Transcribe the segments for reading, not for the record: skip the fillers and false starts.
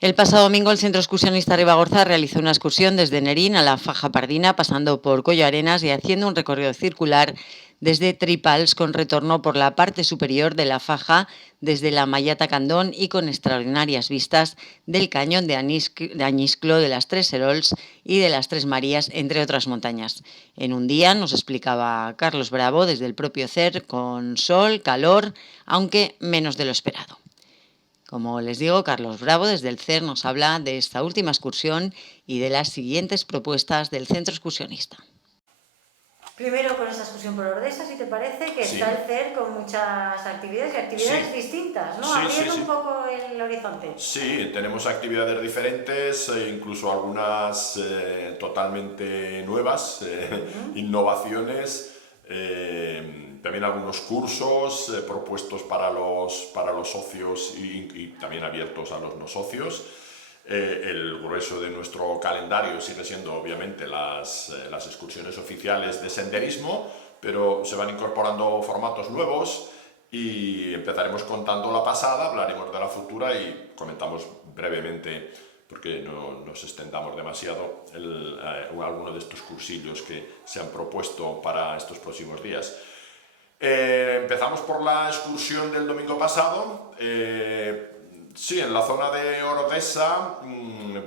El pasado domingo el Centro Excursionista Ribagorza realizó una excursión desde Nerín a la Faja Pardina, pasando por Coyo Arenas y haciendo un recorrido circular desde Tripals con retorno por la parte superior de la Faja desde la Mayata Candón y con extraordinarias vistas del cañón de Añisclo, de las Tres Serols y de las Tres Marías, entre otras montañas. En un día, nos explicaba Carlos Bravo desde el propio CER, con sol, calor, aunque menos de lo esperado. Como les digo, Carlos Bravo desde el CER nos habla de esta última excursión y de las siguientes propuestas del centro excursionista. Primero con esta excursión por Ordesa, si te parece, que está el CER con muchas actividades y actividades distintas, ¿no? Abriendo un poco el horizonte. Sí, tenemos actividades diferentes, incluso algunas totalmente nuevas, innovaciones, también algunos cursos propuestos para los socios y también abiertos a los no socios. El grueso de nuestro calendario sigue siendo obviamente las excursiones oficiales de senderismo, pero se van incorporando formatos nuevos y empezaremos contando la pasada, hablaremos de la futura y comentamos brevemente, porque no nos extendamos demasiado, alguno de estos cursillos que se han propuesto para estos próximos días. Empezamos por la excursión del domingo pasado. Sí, en la zona de Ordesa,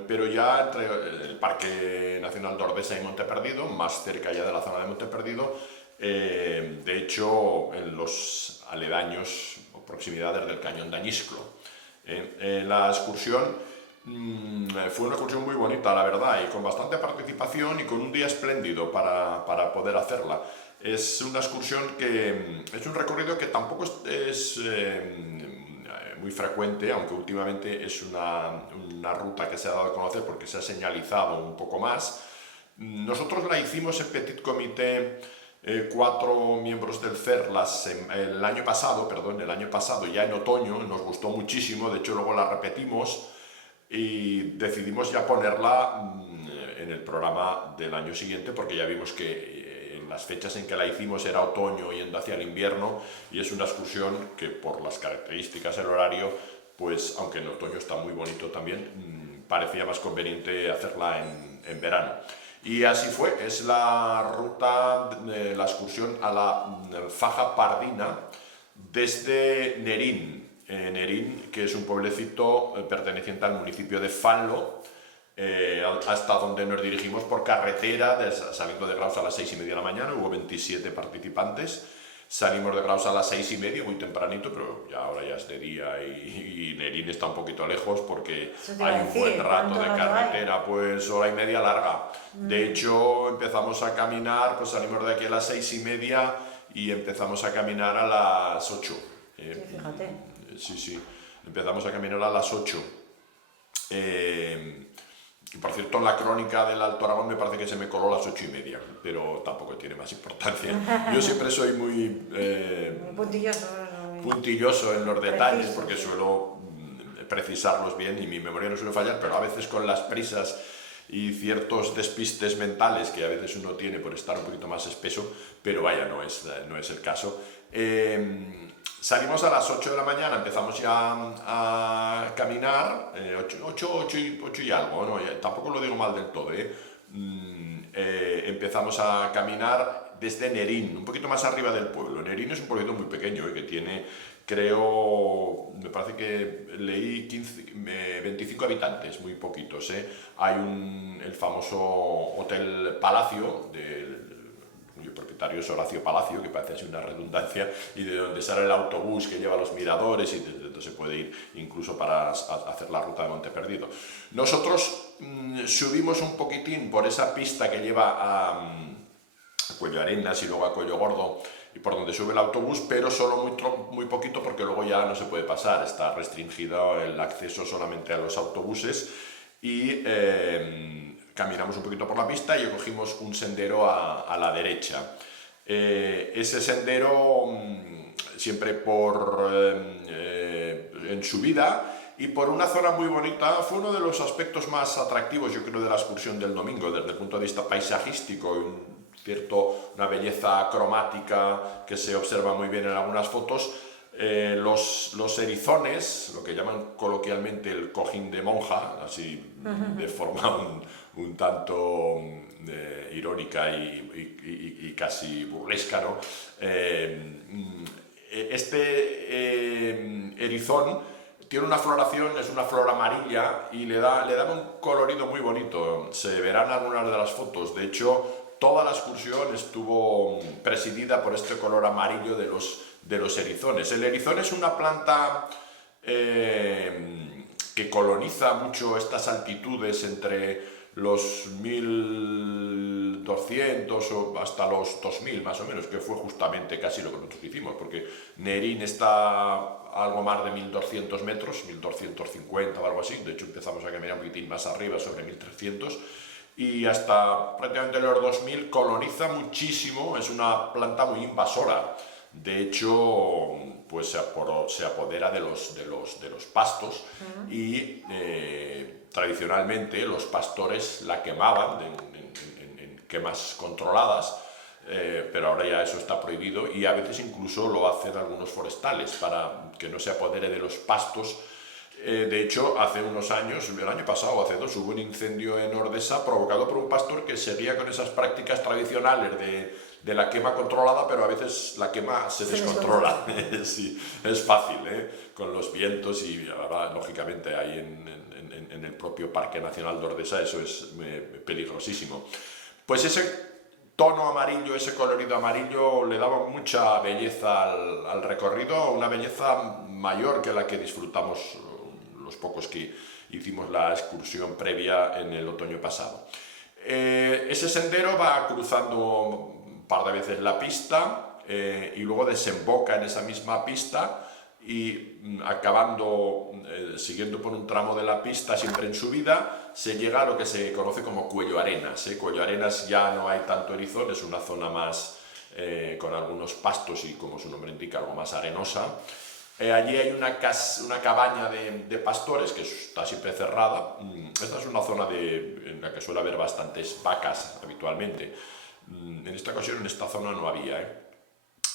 pero ya entre el Parque Nacional de Ordesa y Monte Perdido, más cerca ya de la zona de Monte Perdido, de hecho en los aledaños o proximidades del cañón de Añisclo. La excursión fue una excursión muy bonita, la verdad, y con bastante participación y con un día espléndido para poder hacerla. Es una excursión que es un recorrido que tampoco es muy frecuente, aunque últimamente es una ruta que se ha dado a conocer porque se ha señalizado un poco más. Nosotros la hicimos en Petit Comité, 4 miembros del CER el año pasado, ya en otoño, nos gustó muchísimo, de hecho luego la repetimos y decidimos ya ponerla en el programa del año siguiente porque ya vimos que las fechas en que la hicimos era otoño yendo hacia el invierno y es una excursión que por las características del horario, pues aunque en otoño está muy bonito también, parecía más conveniente hacerla en verano. Y así fue, es la ruta, la excursión a la Faja Pardina desde Nerín. Nerín, que es un pueblecito perteneciente al municipio de Fanlo, hasta donde nos dirigimos por carretera, saliendo de Graus a las 6:30 de la mañana, hubo 27 participantes, salimos de Graus a las 6:30, muy tempranito, pero ahora ya es de día y Nerín está un poquito lejos porque hay un buen rato de carretera, pues hora y media larga. De hecho, empezamos a caminar, pues salimos de aquí a las 6:30 y empezamos a caminar a las 8. Fíjate. Sí, empezamos a caminar a las 8. Y por cierto, en la crónica del Alto Aragón me parece que se me coló a las 8:30, pero tampoco tiene más importancia. Yo siempre soy muy puntilloso en los detalles porque suelo precisarlos bien y mi memoria no suele fallar, pero a veces con las prisas y ciertos despistes mentales que a veces uno tiene por estar un poquito más espeso, pero vaya, no es el caso. Salimos a las 8 de la mañana, empezamos ya a caminar, 8 y algo, ¿no? Tampoco lo digo mal del todo, empezamos a caminar desde Nerín, un poquito más arriba del pueblo. Nerín es un pueblito muy pequeño, que tiene, creo, me parece que leí 25 habitantes, muy poquitos. Hay el famoso Hotel Palacio, cuyo propietario es Horacio Palacio, que parece así una redundancia, y de donde sale el autobús que lleva a los miradores y desde donde se puede ir incluso para hacer la ruta de Monte Perdido. Nosotros subimos un poquitín por esa pista que lleva a Cuello Arenas y luego a Cuello Gordo y por donde sube el autobús, pero solo muy poquito porque luego ya no se puede pasar, está restringido el acceso solamente a los autobuses y caminamos un poquito por la pista y cogimos un sendero a la derecha. Ese sendero siempre en subida y por una zona muy bonita, fue uno de los aspectos más atractivos, yo creo, de la excursión del domingo, desde el punto de vista paisajístico, una belleza cromática que se observa muy bien en algunas fotos. Los erizones, lo que llaman coloquialmente el cojín de monja, así de forma un tanto irónica y casi burlesca, ¿no? Erizón tiene una floración, es una flor amarilla y le da un colorido muy bonito. Se verán algunas de las fotos. De hecho, toda la excursión estuvo presidida por este color amarillo de los erizones. El erizón es una planta que coloniza mucho estas altitudes entre los 1200 o hasta los 2000 más o menos, que fue justamente casi lo que nosotros hicimos, porque Nerín está algo más de 1200 metros, 1250 o algo así. De hecho empezamos a caminar un poquitín más arriba, sobre 1300, y hasta prácticamente los 2000 coloniza muchísimo. Es una planta muy invasora. De hecho, pues se apodera de los pastos y tradicionalmente los pastores la quemaban en quemas controladas, pero ahora ya eso está prohibido y a veces incluso lo hacen algunos forestales para que no se apodere de los pastos. De hecho, hace unos años, el año pasado o hace dos, hubo un incendio en Ordesa provocado por un pastor que seguía con esas prácticas tradicionales de la quema controlada, pero a veces la quema se descontrola. Sí, es fácil, con los vientos y ahora, lógicamente, ahí en el propio Parque Nacional de Ordesa eso es peligrosísimo. Pues ese tono amarillo, ese colorido amarillo le daba mucha belleza al recorrido, una belleza mayor que la que disfrutamos los pocos que hicimos la excursión previa en el otoño pasado. Ese sendero va cruzando un par de veces la pista y luego desemboca en esa misma pista y acabando, siguiendo por un tramo de la pista, siempre en subida, se llega a lo que se conoce como Cuello Arenas. Cuello Arenas ya no hay tanto erizón, es una zona más con algunos pastos y, como su nombre indica, algo más arenosa. Allí hay una cabaña de pastores que está siempre cerrada. Esta es una zona en la que suele haber bastantes vacas habitualmente. En esta ocasión, en esta zona no había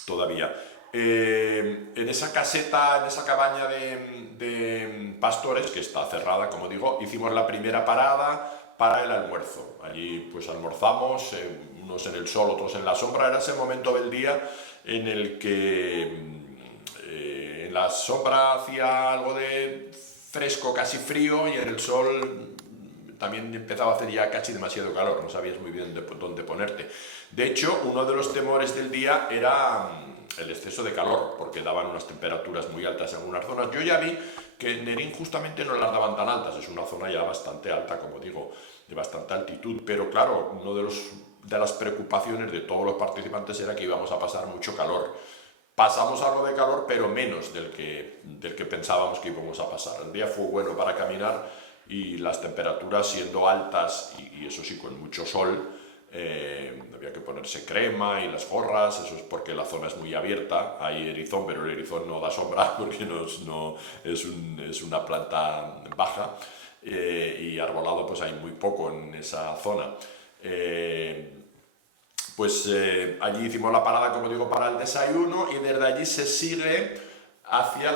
todavía. En esa caseta, en esa cabaña de pastores, que está cerrada, como digo, hicimos la primera parada para el almuerzo. Allí pues almorzamos, unos en el sol, otros en la sombra. Era ese momento del día en el que en la sombra hacía algo de fresco, casi frío, y en el sol también empezaba a hacer ya casi demasiado calor, no sabías muy bien dónde ponerte. De hecho, uno de los temores del día era el exceso de calor, porque daban unas temperaturas muy altas en algunas zonas. Yo ya vi que en Nerín justamente no las daban tan altas, es una zona ya bastante alta, como digo, de bastante altitud, pero claro, uno de las preocupaciones de todos los participantes era que íbamos a pasar mucho calor. Pasamos algo de calor, pero menos del que pensábamos que íbamos a pasar. El día fue bueno para caminar y las temperaturas siendo altas y eso sí, con mucho sol, había que ponerse crema y las gorras. Eso es porque la zona es muy abierta, hay erizón, pero el erizón no da sombra porque es una planta baja, y arbolado pues hay muy poco en esa zona. Allí hicimos la parada, como digo, para el desayuno, y desde allí se sigue hacia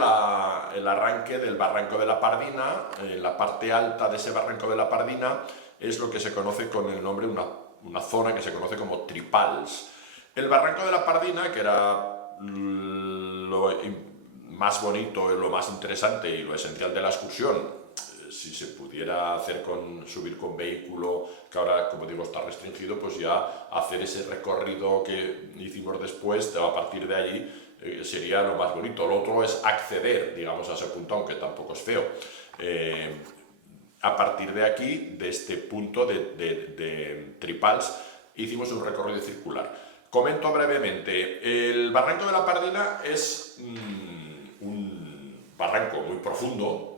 el arranque del Barranco de la Pardina. La parte alta de ese Barranco de la Pardina es lo que se conoce con el nombre, una zona que se conoce como Tripals. El Barranco de la Pardina, que era lo más bonito, lo más interesante y lo esencial de la excursión, si se pudiera subir con vehículo, que ahora, como digo, está restringido, pues ya hacer ese recorrido que hicimos después, a partir de allí, sería lo más bonito. Lo otro es acceder, digamos, a ese punto, aunque tampoco es feo. A partir de aquí, de este punto de Tripals, hicimos un recorrido circular. Comento brevemente, el Barranco de la Pardina es un barranco muy profundo,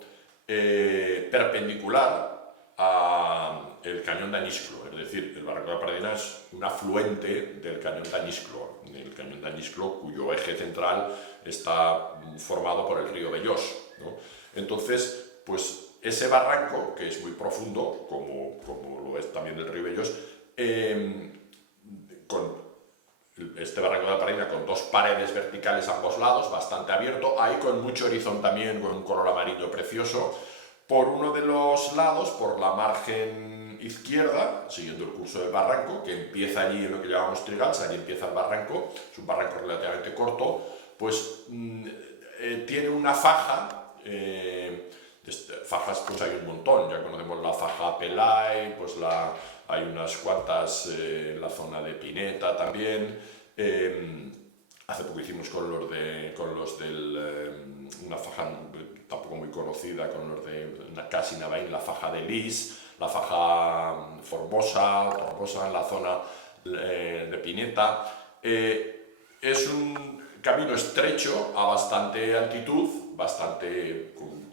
perpendicular al cañón de Añisclo. Es decir, el Barranco de la Pardina es un afluente del cañón de Añisclo, cuyo eje central está formado por el río Bellós, ¿no? Entonces, pues ese barranco, que es muy profundo, como lo es también el río Bellós, con este Barranco de la Pardina, con dos paredes verticales a ambos lados, lados, bastante abierto, ahí con mucho horizonte también, con un color amarillo precioso. Por uno de los lados, por la margen izquierda, siguiendo el curso del barranco, que empieza allí en lo que llamamos Trigals, allí empieza el barranco, es un barranco relativamente corto, pues tiene una faja, fajas pues hay un montón, ya conocemos la faja Pelay, pues hay unas cuantas en la zona de Pineta también. Hace poco hicimos con los del una faja tampoco muy conocida, con los de casi Navaín, la faja de Lis, la faja Torbosa en la zona de Pineta. Es un camino estrecho a bastante altitud,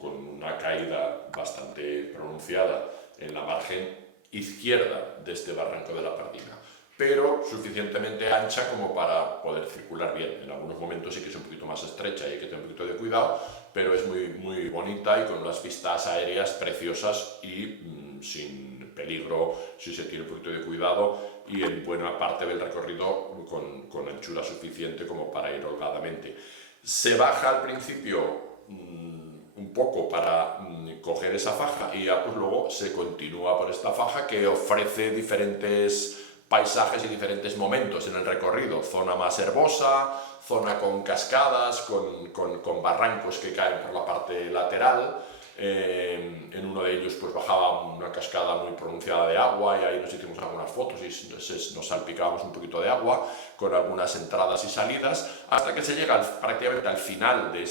con una caída bastante pronunciada en la margen izquierda de este barranco de la Pardina, pero suficientemente ancha como para poder circular bien. En algunos momentos sí que es un poquito más estrecha y hay que tener un poquito de cuidado, pero es muy, muy bonita y con unas vistas aéreas preciosas y sin peligro si se tiene un poquito de cuidado, y en buena parte del recorrido con anchura suficiente como para ir holgadamente. Se baja al principio un poco para coger esa faja y ya pues luego se continúa por esta faja que ofrece diferentes paisajes y diferentes momentos en el recorrido, zona más herbosa, zona con cascadas, con barrancos que caen por la parte lateral. En uno de ellos pues bajaba una cascada muy pronunciada de agua y ahí nos hicimos algunas fotos y nos salpicábamos un poquito de agua con algunas entradas y salidas, hasta que se llega prácticamente al final de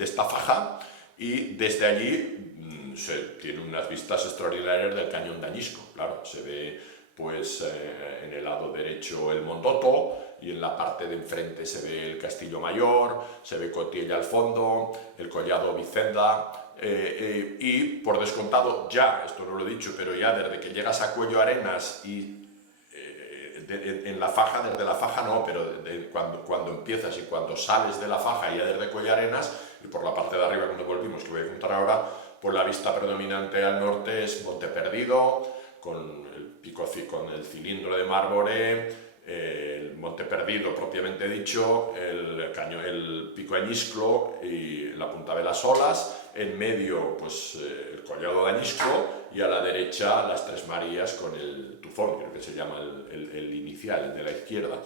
esta faja, y desde allí se tiene unas vistas extraordinarias del cañón de Añisco. Claro, se ve pues en el lado derecho el Mondoto y en la parte de enfrente se ve el Castillo Mayor, se ve Cotiella al fondo, el Collado Vicenda y por descontado ya, esto no lo he dicho, pero ya desde que llegas a Cuello Arenas y en la faja, desde la faja no, pero cuando empiezas y cuando sales de la faja ya desde Cuello Arenas y por la parte de arriba cuando volvimos, que voy a contar ahora, pues la vista predominante al norte es Monte Perdido, con el cilindro de Mármore, el Monte Perdido propiamente dicho, el Pico Añisclo y la Punta de las Olas, en medio pues el Collado de Añisco y a la derecha las Tres Marías con el Tufón, creo que se llama el inicial, el de la izquierda.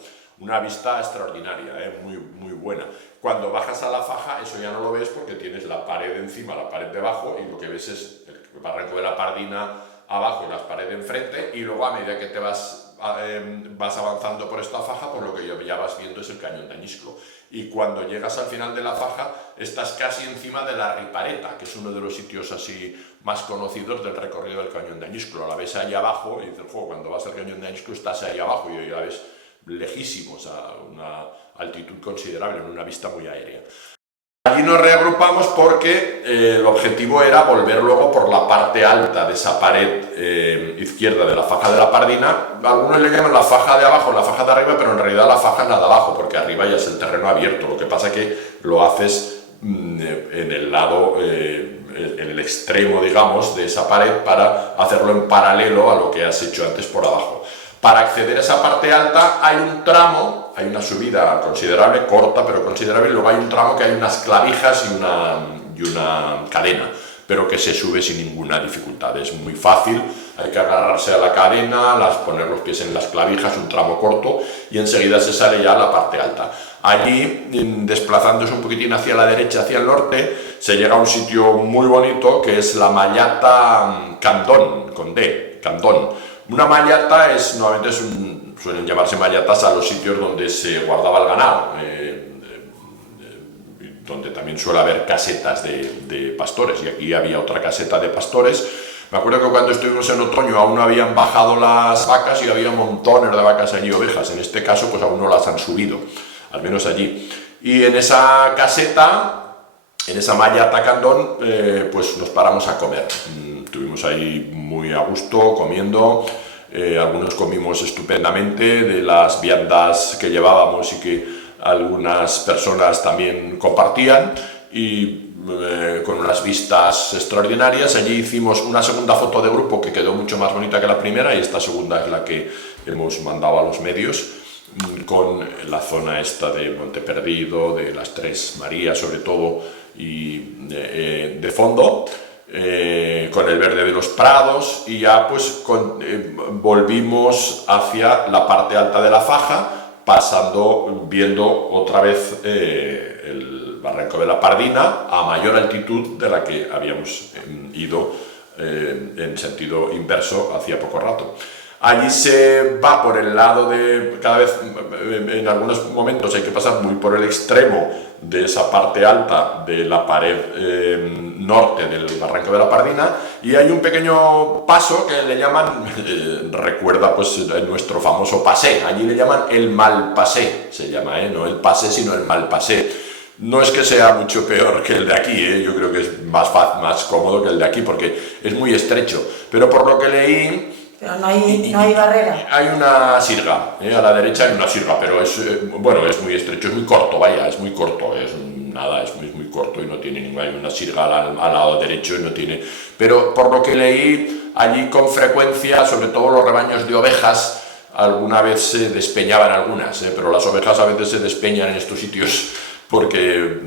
Una vista extraordinaria, muy, muy buena. Cuando bajas a la faja eso ya no lo ves porque tienes la pared encima, la pared debajo y lo que ves es el barranco de la Pardina abajo y las paredes enfrente, y luego a medida que te vas avanzando por esta faja, pues lo que ya vas viendo es el cañón de Añisco. Y cuando llegas al final de la faja, estás casi encima de la Ripareta, que es uno de los sitios así más conocidos del recorrido del cañón de Añisco. La ves ahí abajo y dices, cuando vas al cañón de Añisco estás ahí abajo y la ves lejísimos, a una altitud considerable, en una vista muy aérea. Allí nos reagrupamos porque el objetivo era volver luego por la parte alta de esa pared izquierda de la faja de la Pardina. Algunos le llaman la faja de abajo, la faja de arriba, pero en realidad la faja es la de abajo, porque arriba ya es el terreno abierto. Lo que pasa es que lo haces en el lado, en el extremo, digamos, de esa pared para hacerlo en paralelo a lo que has hecho antes por abajo. Para acceder a esa parte alta hay un tramo, hay una subida considerable, corta pero considerable, y luego hay un tramo que hay unas clavijas y una cadena, pero que se sube sin ninguna dificultad, es muy fácil, hay que agarrarse a la cadena, poner los pies en las clavijas, un tramo corto, y enseguida se sale ya a la parte alta. Allí, desplazándose un poquitín hacia la derecha, hacia el norte, se llega a un sitio muy bonito que es la Mallata Candón, con D, Candón. Una mallata normalmente suelen llamarse mallatas a los sitios donde se guardaba el ganado, donde también suele haber casetas de pastores, y aquí había otra caseta de pastores. Me acuerdo que cuando estuvimos en otoño aún no habían bajado las vacas y había montones de vacas allí, ovejas. En este caso pues aún no las han subido, al menos allí. Y en esa caseta, en esa mallata Candón, pues nos paramos a comer. Estuvimos ahí muy a gusto comiendo, algunos comimos estupendamente de las viandas que llevábamos y que algunas personas también compartían, y con unas vistas extraordinarias. Allí hicimos una segunda foto de grupo que quedó mucho más bonita que la primera, y esta segunda es la que hemos mandado a los medios. con la zona esta de Monte Perdido, de las Tres Marías sobre todo, y de fondo, con el verde de los prados, y ya pues volvimos hacia la parte alta de la faja, viendo otra vez el Barranco de la Pardina a mayor altitud de la que habíamos ido en sentido inverso hacía poco rato. Allí se va por el lado de, cada vez en algunos momentos hay que pasar muy por el extremo de esa parte alta de la pared norte del Barranco de la Pardina, y hay un pequeño paso que le llaman, recuerda pues nuestro famoso pasé, allí le llaman el mal pasé, se llama, no el pasé sino el mal pasé. No es que sea mucho peor que el de aquí, yo creo que es más cómodo que el de aquí porque es muy estrecho, pero por lo que leí... Pero no hay barrera. Hay una sirga, a la derecha hay una sirga, pero es muy estrecho, es muy corto, vaya, es muy corto, es muy corto y no tiene ninguna, hay una sirga al lado derecho y no tiene... Pero por lo que leí, allí con frecuencia, sobre todo los rebaños de ovejas, alguna vez se despeñaban algunas, pero las ovejas a veces se despeñan en estos sitios porque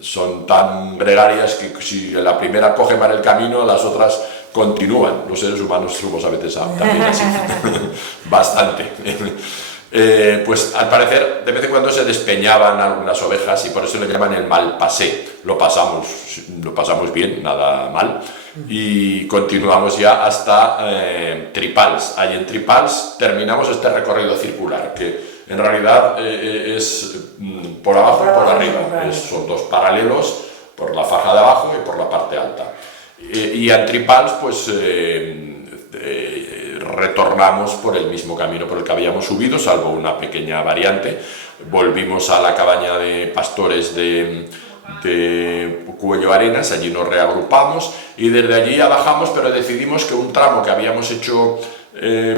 son tan gregarias que si la primera coge mal el camino, las otras continúan. Los seres humanos somos a veces también así, bastante. Pues al parecer de vez en cuando se despeñaban algunas ovejas y por eso le llaman el mal pasé. Lo pasamos bien, nada mal, y continuamos ya hasta Tripals. Ahí en Tripals terminamos este recorrido circular que en realidad es por abajo y por arriba, son dos paralelos, por la faja de abajo y por la parte alta. Y en Tripals pues retornamos por el mismo camino por el que habíamos subido, salvo una pequeña variante. Volvimos a la cabaña de pastores de Cuello Arenas, allí nos reagrupamos y desde allí ya bajamos, pero decidimos que un tramo que habíamos hecho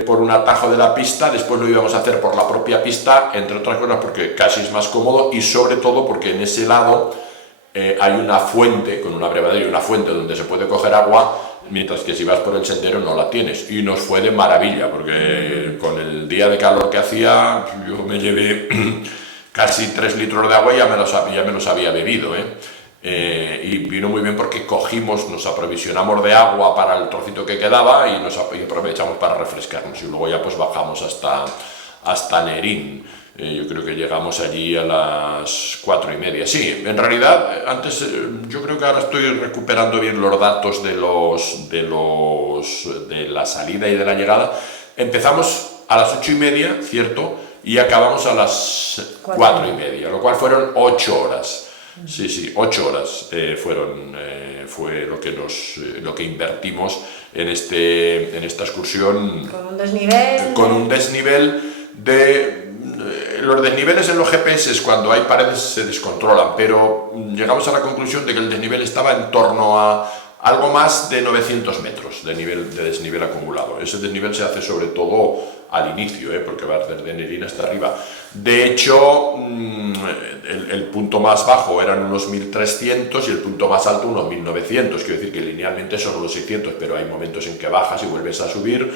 por un atajo de la pista, después lo íbamos a hacer por la propia pista, entre otras cosas porque casi es más cómodo y sobre todo porque en ese lado hay una fuente, con un abrevadero y una fuente donde se puede coger agua, mientras que si vas por el sendero no la tienes. Y nos fue de maravilla, porque con el día de calor que hacía, yo me llevé casi 3 litros de agua y ya me los había bebido, y vino muy bien porque nos aprovisionamos de agua para el trocito que quedaba y aprovechamos para refrescarnos. Y luego ya pues bajamos hasta Nerín. Yo creo que llegamos allí a las 4:30. Sí, en realidad, antes, yo creo que ahora estoy recuperando bien los datos de la salida y de la llegada. Empezamos a las 8:30, ¿cierto? Y acabamos a las 4:30, lo cual fueron 8 horas. Sí, 8 horas fue lo que invertimos en esta excursión. Con un desnivel los desniveles en los GPS cuando hay paredes se descontrolan, pero llegamos a la conclusión de que el desnivel estaba en torno a algo más de 900 metros de desnivel acumulado. Ese desnivel se hace sobre todo al inicio, porque va desde Nerín hasta arriba. De hecho, el punto más bajo eran unos 1300 y el punto más alto unos 1900, quiero decir que linealmente son unos 600, pero hay momentos en que bajas y vuelves a subir.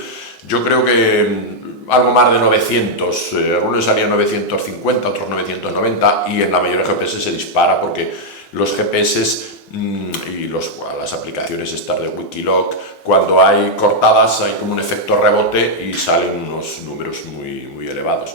Yo creo que algo más de 900, algunos salían 950, otros 990, y en la mayoría de GPS se dispara porque los GPS y las aplicaciones estas de Wikiloc, cuando hay cortadas hay como un efecto rebote y salen unos números muy elevados.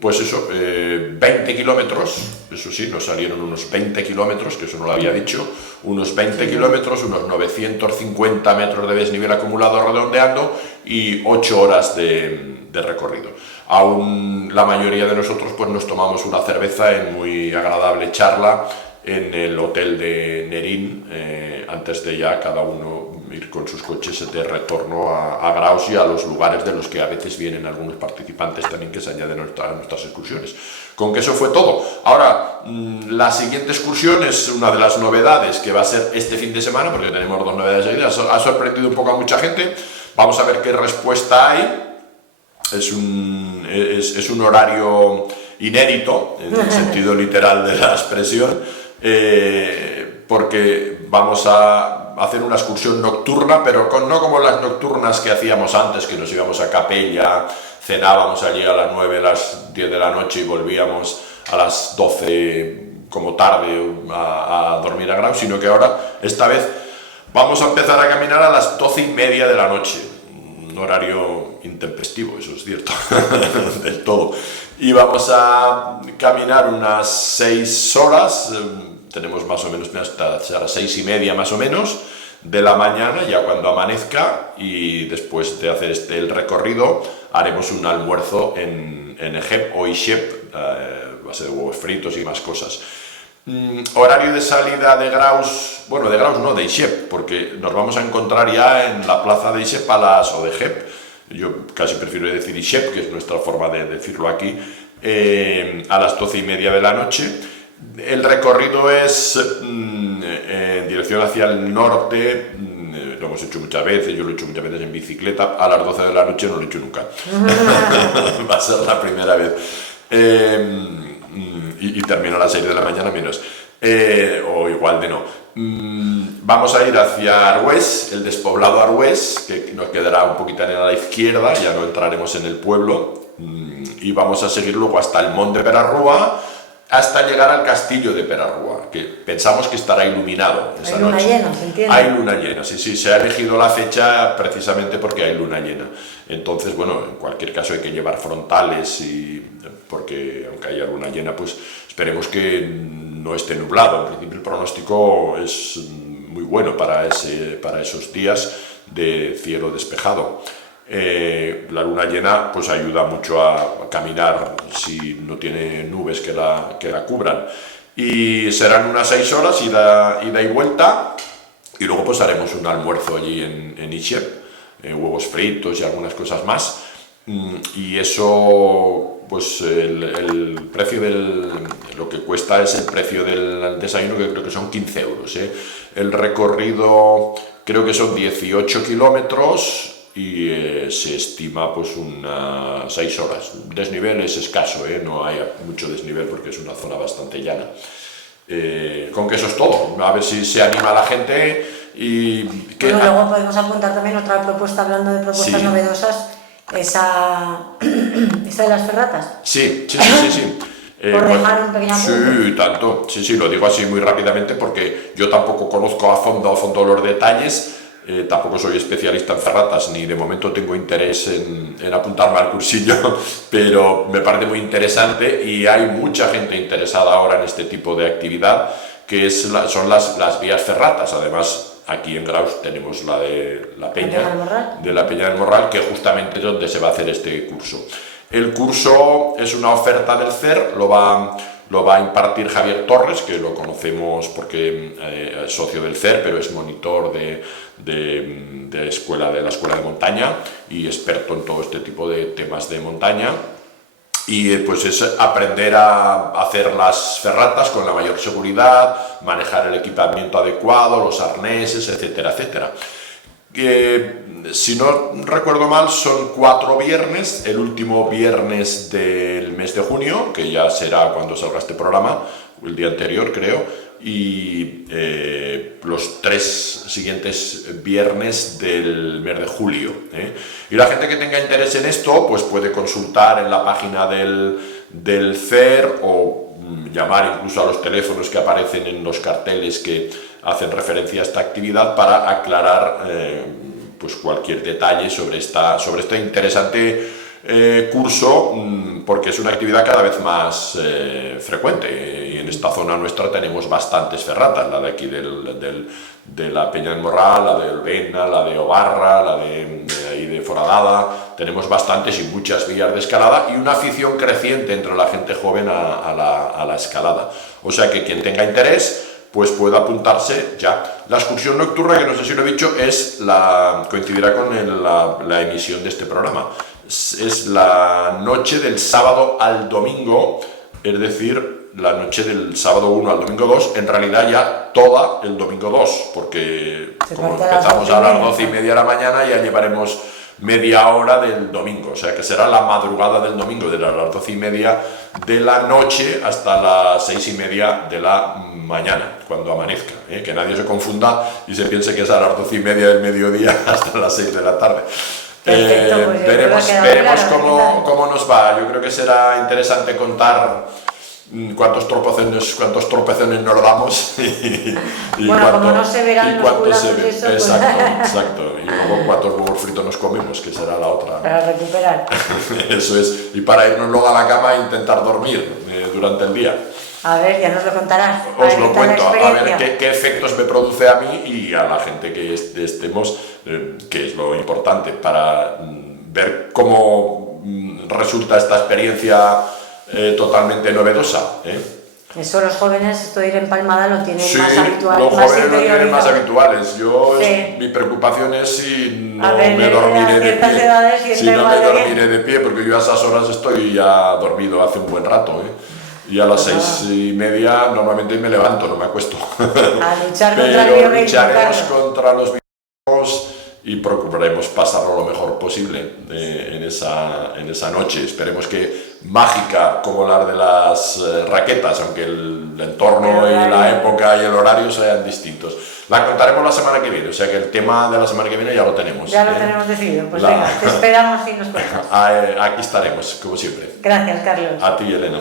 Pues eso, 20 kilómetros, eso sí, nos salieron unos 20 kilómetros, que eso no lo había dicho, unos 20 kilómetros, unos 950 metros de desnivel acumulado redondeando y 8 horas de recorrido. Aún la mayoría de nosotros pues nos tomamos una cerveza en muy agradable charla en el hotel de Nerín, antes de ya cada uno ir con sus coches de retorno a Graus y a los lugares de los que a veces vienen algunos participantes también que se añaden a nuestras excursiones. Con que eso fue todo. Ahora, la siguiente excursión es una de las novedades que va a ser este fin de semana, porque tenemos 2 novedades seguidas. Ha sorprendido un poco a mucha gente. Vamos a ver qué respuesta hay. Es un horario inédito, en el sentido literal de la expresión, porque vamos a hacer una excursión nocturna, pero no como las nocturnas que hacíamos antes, que nos íbamos a Capella, cenábamos allí a las 9, a las 10 de la noche y volvíamos a las 12 como tarde a dormir a Graus, sino que ahora, esta vez, vamos a empezar a caminar a las 12:30 de la noche. Un horario intempestivo, eso es cierto, del todo. Y vamos a caminar unas 6 horas, tenemos más o menos hasta las 6:30 más o menos de la mañana, ya cuando amanezca, y después de hacer el recorrido haremos un almuerzo en Egep o Ixep, base de huevos fritos y más cosas. Horario de salida de Graus, bueno, de Graus no, de Ixep, porque nos vamos a encontrar ya en la plaza de Ixep o de Egep, yo casi prefiero decir Ixep, que es nuestra forma de decirlo aquí, a las 12:30 de la noche. El recorrido es en dirección hacia el norte, lo hemos hecho muchas veces, yo lo he hecho muchas veces en bicicleta, a las 12 de la noche no lo he hecho nunca, va a ser la primera vez. Y termino a las 6 de la mañana menos, o igual de no. Vamos a ir hacia Arwés, el despoblado Arwés, que nos quedará un poquito a la izquierda, ya no entraremos en el pueblo, y vamos a seguir luego hasta el Monte de Perarrúa, hasta llegar al castillo de Perarrúa, que pensamos que estará iluminado esa noche. Hay luna llena, ¿se entiende? Hay luna llena, sí, se ha elegido la fecha precisamente porque hay luna llena. Entonces, bueno, en cualquier caso hay que llevar frontales, porque aunque haya luna llena, pues esperemos que no esté nublado. En principio el pronóstico es muy bueno para esos días de cielo despejado. La luna llena pues ayuda mucho a caminar si no tiene nubes que la cubran, y serán unas 6 horas ida y vuelta, y luego pues haremos un almuerzo allí en Ixep, huevos fritos y algunas cosas más, y eso pues el precio lo que cuesta es el precio del desayuno, que creo que son 15 euros. El recorrido creo que son 18 kilómetros y se estima pues unas 6 horas. Desnivel es escaso, no hay mucho desnivel porque es una zona bastante llana. Con que eso es todo, a ver si se anima la gente. Y bueno, luego podemos apuntar también otra propuesta, hablando de propuestas novedosas, esa de las ferratas. Sí. Por dejar un pequeño apunte. Sí, tanto. Sí, lo digo así muy rápidamente porque yo tampoco conozco a fondo los detalles. Tampoco soy especialista en ferratas, ni de momento tengo interés en apuntarme al cursillo, pero me parece muy interesante y hay mucha gente interesada ahora en este tipo de actividad, que son las vías ferratas. Además, aquí en Graus tenemos la de la Peña del Morral, que justamente es donde se va a hacer este curso. El curso es una oferta del CER, lo va a impartir Javier Torres, que lo conocemos porque es socio del CER, pero es monitor de la escuela de montaña y experto en todo este tipo de temas de montaña. Y pues es aprender a hacer las ferratas con la mayor seguridad, manejar el equipamiento adecuado, los arneses, etcétera, etcétera. Si no recuerdo mal, son 4 viernes, el último viernes del mes de junio, que ya será cuando salga este programa, el día anterior creo, y los 3 siguientes viernes del mes de julio. Y la gente que tenga interés en esto, pues puede consultar en la página del CER o llamar incluso a los teléfonos que aparecen en los carteles que hacen referencia a esta actividad para aclarar pues cualquier detalle sobre este interesante curso, porque es una actividad cada vez más frecuente, y en esta zona nuestra tenemos bastantes ferratas, la de aquí de la Peña del Morral, la de Olvena, la de Obarra, la de Foradada. Tenemos bastantes y muchas vías de escalada y una afición creciente entre la gente joven a la escalada, o sea que quien tenga interés pues puede apuntarse ya. La excursión nocturna, que no sé si lo he dicho, coincidirá con la emisión de este programa. Es la noche del sábado al domingo, es decir, la noche del sábado 1 al domingo 2, en realidad ya toda el domingo 2, porque como empezamos a las 12:30 de la mañana, ya llevaremos media hora del domingo, o sea que será la madrugada del domingo, de las 12:30 de la noche hasta las 6:30 de la mañana, cuando amanezca, que nadie se confunda y se piense que es a las 12:30 del mediodía hasta las 6 de la tarde. Perfecto, pues veremos cómo nos va. Yo creo que será interesante contar cuántos tropezones nos damos y bueno, como no se verán los culazos se ve. Eso, Exacto. Y luego cuántos huevos fritos nos comemos, que será la otra. Para recuperar. Eso es. Y para irnos luego a la cama e intentar dormir durante el día. A ver, ya nos lo contarás. Os lo cuento, a ver qué efectos me produce a mí y a la gente que estemos, que es lo importante, para ver cómo resulta esta experiencia totalmente novedosa. Eso los jóvenes, esto de ir en Palmada lo tienen más habitual. Los jóvenes lo tienen más habituales. Mi preocupación es si no me dormiré de pie. Si no me dormiré de pie, porque yo a esas horas estoy ya dormido hace un buen rato. Y a las 6:30 normalmente me levanto, no me acuesto. A luchar Pero lucharemos contra los videojuegos y procuraremos pasarlo lo mejor posible en esa noche. Esperemos que mágica como la de las raquetas, aunque el entorno y la época y el horario sean distintos. La contaremos la semana que viene, o sea que el tema de la semana que viene ya lo tenemos. Ya lo tenemos decidido, pues venga, te esperamos y nos cuentas. Aquí estaremos, como siempre. Gracias, Carlos. A ti, Elena.